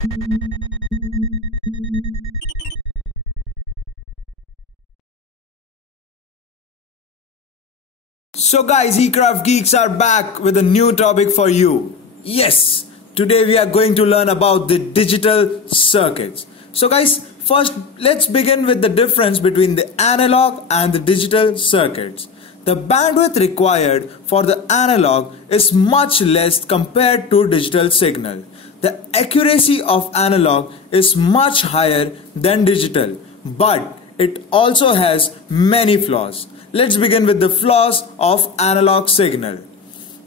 So guys, Ekraft Geeks are back with a new topic for you. Yes, today we are going to learn about the digital circuits. So guys, first let's begin with the difference between the analog and the digital circuits. The bandwidth required for the analog is much less compared to digital signal. The accuracy of analog is much higher than digital, but it also has many flaws. Let's begin with the flaws of analog signal.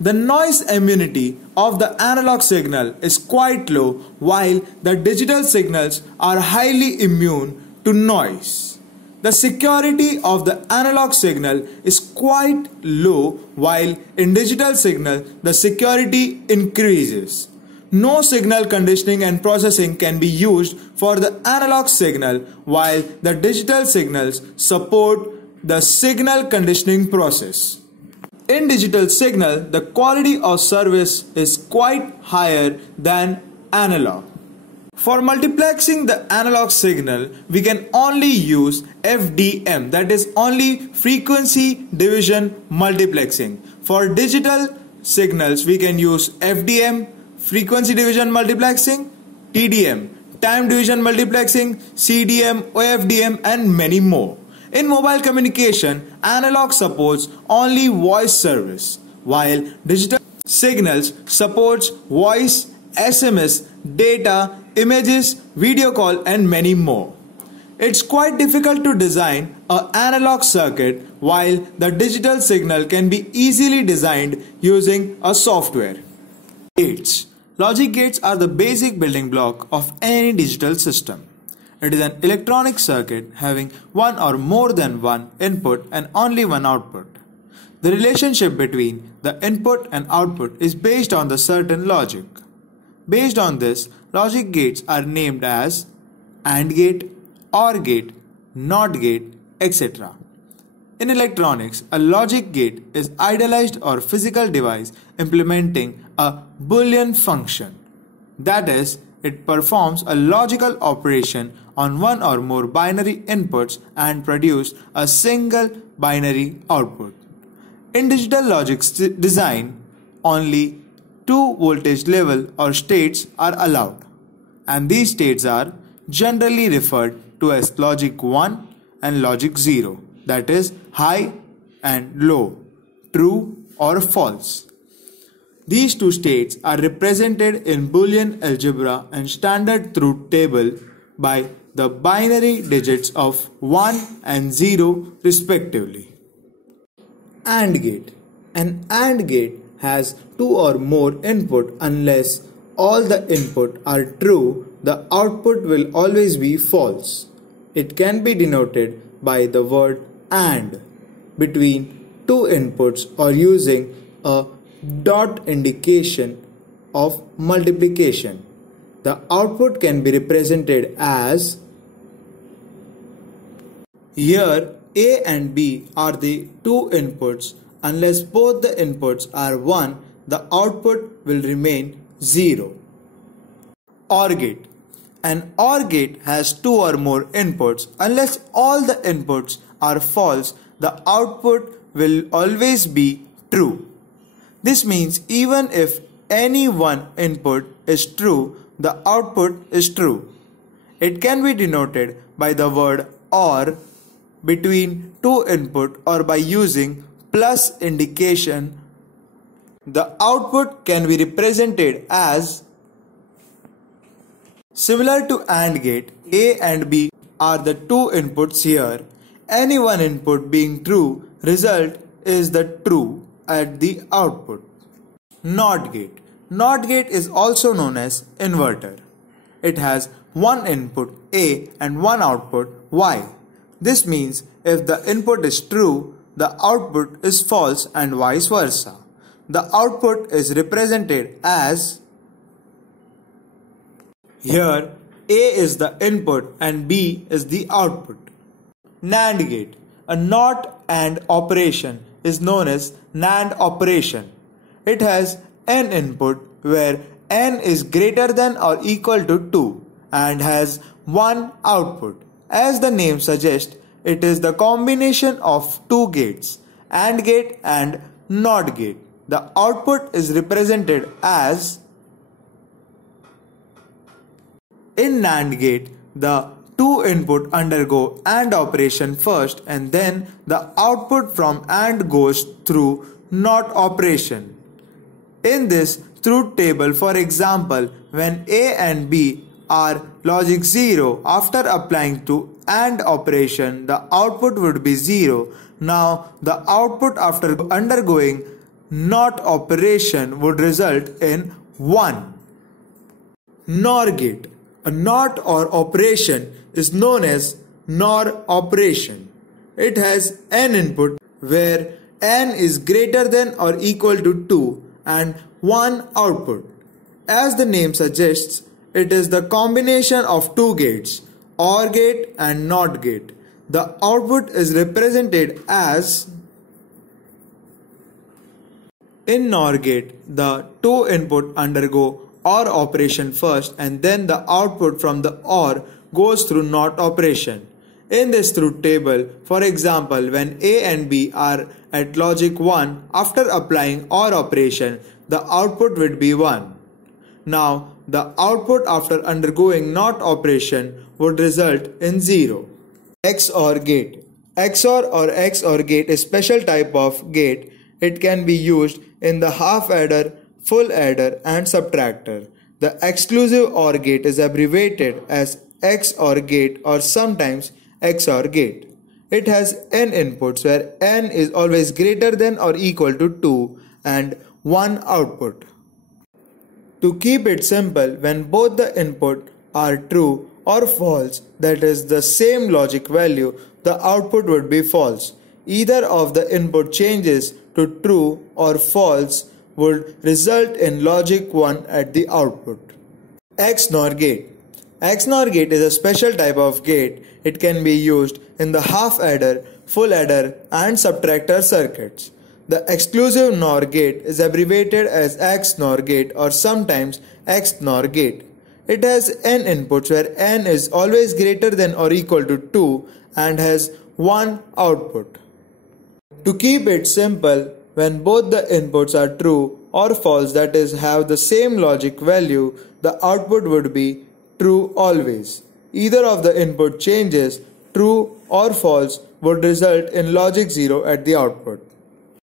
The noise immunity of the analog signal is quite low, while the digital signals are highly immune to noise. The security of the analog signal is quite low, while in digital signal the security increases. No signal conditioning and processing can be used for the analog signal, while the digital signals support the signal conditioning process. In digital signal, the quality of service is quite higher than analog. For multiplexing the analog signal, we can only use FDM, that is only frequency division multiplexing. For digital signals, we can use FDM, frequency division multiplexing, TDM, time division multiplexing, CDM, OFDM, and many more. In mobile communication, analog supports only voice service, while digital signals supports voice, SMS, data, images, video call, and many more. It's quite difficult to design an analog circuit, while the digital signal can be easily designed using a software. Gates. Logic gates are the basic building block of any digital system. It is an electronic circuit having one or more than one input and only one output. The relationship between the input and output is based on the certain logic. Based on this, logic gates are named as AND gate, OR gate, NOT gate, etc. In electronics, a logic gate is idealized or physical device implementing a Boolean function. That is, it performs a logical operation on one or more binary inputs and produce a single binary output. In digital logic design, only two voltage level or states are allowed, and these states are generally referred to as logic 1 and logic 0, that is high and low, true or false. These two states are represented in Boolean algebra and standard truth table by the binary digits of 1 and 0 respectively. AND gate. An AND gate has two or more input. Unless all the input are true, the output will always be false. It can be denoted by the word AND between two inputs or using a dot indication of multiplication. The output can be represented as, here A and B are the two inputs. Unless both the inputs are 1, the output will remain 0. OR gate. An OR gate has two or more inputs. Unless all the inputs are false, the output will always be true. This means even if any one input is true, the output is true. It can be denoted by the word OR between two input or by using plus indication. The output can be represented as, similar to AND gate, A and B are the two inputs here. Any one input being true, result is the true at the output. NOT gate. NOT gate is also known as inverter. It has one input A and one output Y. This means if the input is true, the output is false and vice versa. The output is represented as, here A is the input and B is the output. NAND gate. A NOT AND operation is known as NAND operation. It has n input where n is greater than or equal to 2 and has one output. As the name suggests, it is the combination of two gates, AND gate and NOT gate. The output is represented as, in NAND gate, the two input undergo AND operation first and then the output from AND goes through NOT operation. In this truth table, for example, when A and B are logic 0, after applying to AND operation, the output would be 0. Now, the output after undergoing NOT operation would result in 1. NOR gate. A NOT or operation is known as NOR operation. It has n input where n is greater than or equal to 2 and 1 output. As the name suggests, it is the combination of two gates, OR gate and NOT gate. The output is represented as, in NOR gate, the two input undergo OR operation first and then the output from the OR goes through NOT operation. In this truth table, for example, when A and B are at logic 1, after applying OR operation, the output would be 1. Now, the output after undergoing NOT operation would result in 0. XOR gate. XOR or XOR gate is a special type of gate. It can be used in the half adder, full adder and subtractor. The exclusive OR gate is abbreviated as XOR gate or sometimes XOR gate. It has n inputs where n is always greater than or equal to 2 and 1 output. To keep it simple, when both the input are true or false, that is the same logic value, the output would be false. Either of the input changes to true or false would result in logic 1 at the output. XNOR gate. XNOR gate is a special type of gate. It can be used in the half adder, full adder and subtractor circuits. The exclusive NOR gate is abbreviated as XNOR gate or sometimes XNOR gate. It has n inputs where n is always greater than or equal to 2 and has 1 output. To keep it simple, when both the inputs are true or false, that is have the same logic value, the output would be true always. Either of the input changes, true or false, would result in logic 0 at the output.